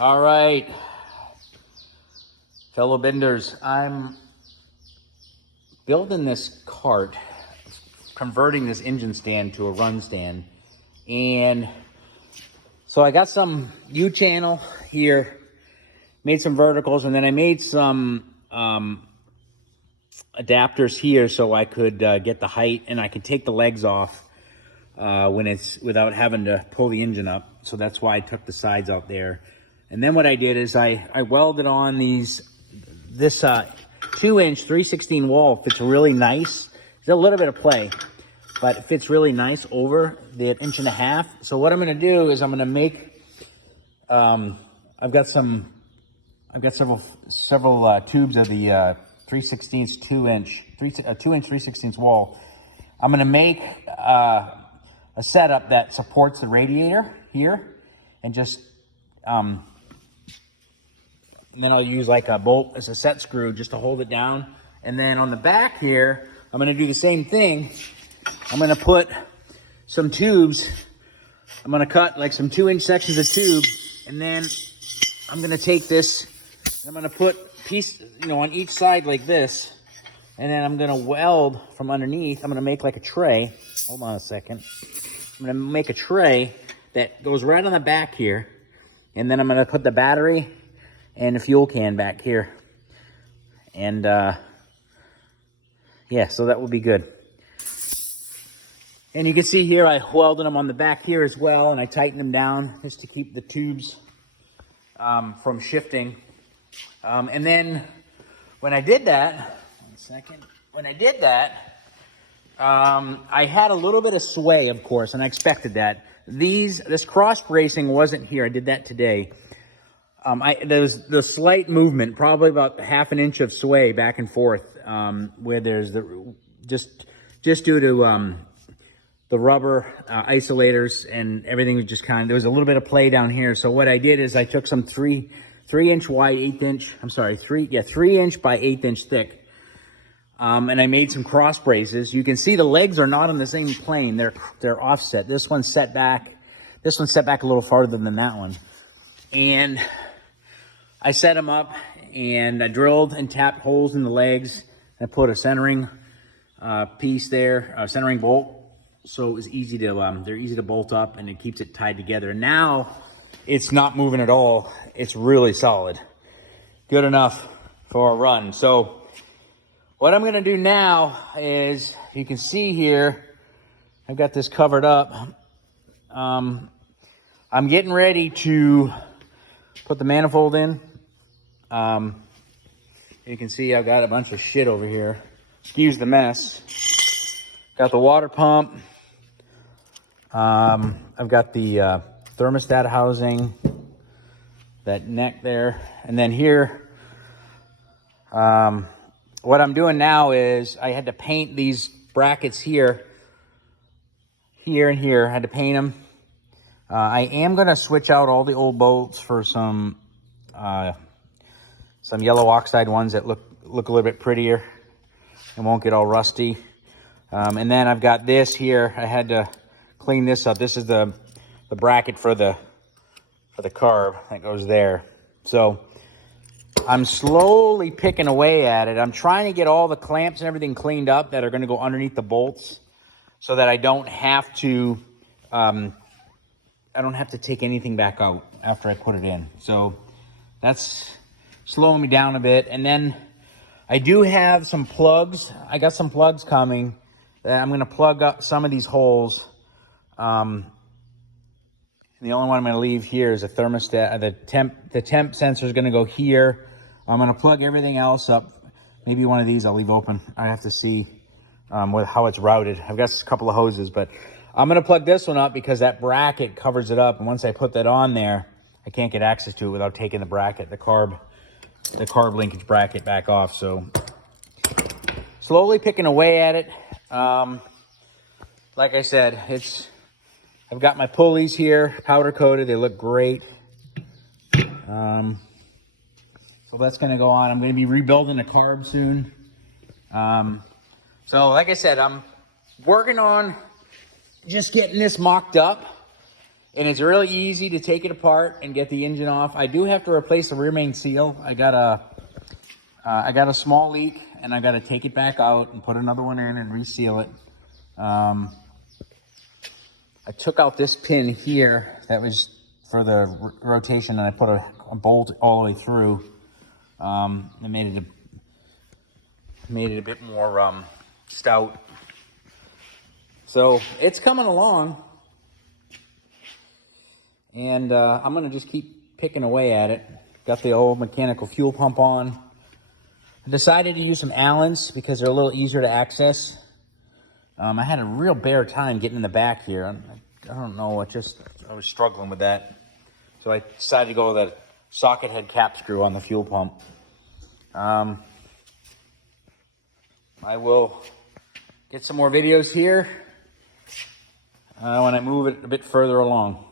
All right, fellow benders, I'm building this cart, converting this engine stand to a run stand. And so I got some U-channel here, made some verticals, and then I made some adapters here so I could get the height and I could take the legs off when it's without having to pull the engine up. So that's why I took the sides out there. And then what I did is I welded on this 2-inch 3/16 wall. Fits really nice. There's a little bit of play, but it fits really nice over the 1.5 inches. So what I'm going to do is I'm going to make, I've got several tubes of the 3/16 2-inch 3/16 wall. I'm going to make a setup that supports the radiator here, and just and then I'll use like a bolt as a set screw just to hold it down. And then on the back here, I'm going to do the same thing. I'm going to put some tubes. I'm going to cut like some 2-inch sections of tube, and then I'm going to take this and I'm going to put pieces, on each side like this. And then I'm going to weld from underneath. I'm going to make like a tray. Hold on a second. I'm going to make a tray that goes right on the back here. And then I'm going to put the battery and a fuel can back here. And yeah, so that will be good. And you can see here I welded them on the back here as well, and I tightened them down just to keep the tubes from shifting. And then when I did that, I had a little bit of sway, of course, and I expected that. This cross bracing wasn't here. I did that today. There was the slight movement, probably about 1/2 inch of sway back and forth, where there's just due to the rubber isolators and everything was just there was a little bit of play down here. So what I did is I took some 3-inch wide, 3-inch by 1/8 inch thick, and I made some cross braces. You can see the legs are not on the same plane; they're offset. This one's set back. This one's set back a little farther than that one, and I set them up and I drilled and tapped holes in the legs. I put a centering piece there, a centering bolt, so it was easy to they're easy to bolt up, and it keeps it tied together. Now it's not moving at all. It's really solid, good enough for a run. So what I'm going to do now is, you can see here, I've got this covered up. I'm getting ready to put the manifold in. You can see I've got a bunch of shit over here. Excuse the mess. Got the water pump. I've got the thermostat housing, that neck there. And then here, what I'm doing now is I had to paint these brackets here, and here. I had to paint them. I am going to switch out all the old bolts for some yellow oxide ones that look a little bit prettier and won't get all rusty. And then I've got this here. I had to clean this up. This is the bracket for the carb that goes there. So I'm slowly picking away at it. I'm trying to get all the clamps and everything cleaned up that are going to go underneath the bolts, so that I don't have to take anything back out after I put it in. So that's slowing me down a bit. And then I do have some plugs. I got some plugs coming that I'm going to plug up some of these holes. The only one I'm going to leave here is a thermostat. The temp sensor is going to go here. I'm going to plug everything else up. Maybe one of these I'll leave open. I have to see how it's routed. I've got a couple of hoses, but I'm going to plug this one up because that bracket covers it up. And once I put that on there, I can't get access to it without taking the bracket, the carb linkage bracket back off. So slowly picking away at it. Like I said, I've got my pulleys here, powder coated. They look great. So that's going to go on. I'm going to be rebuilding a carb soon. So like I said, I'm working on just getting this mocked up. And it's really easy to take it apart and get the engine off. I do have to replace the rear main seal. I got a small leak, and I got to take it back out and put another one in and reseal it. I took out this pin here that was for the rotation, and I put a bolt all the way through. It made it a bit more stout. So it's coming along. And I'm going to just keep picking away at it. Got the old mechanical fuel pump on. I decided to use some Allens because they're a little easier to access. I had a real bare time getting in the back here. I don't know, I was struggling with that. So I decided to go with a socket head cap screw on the fuel pump. I will get some more videos here when I move it a bit further along.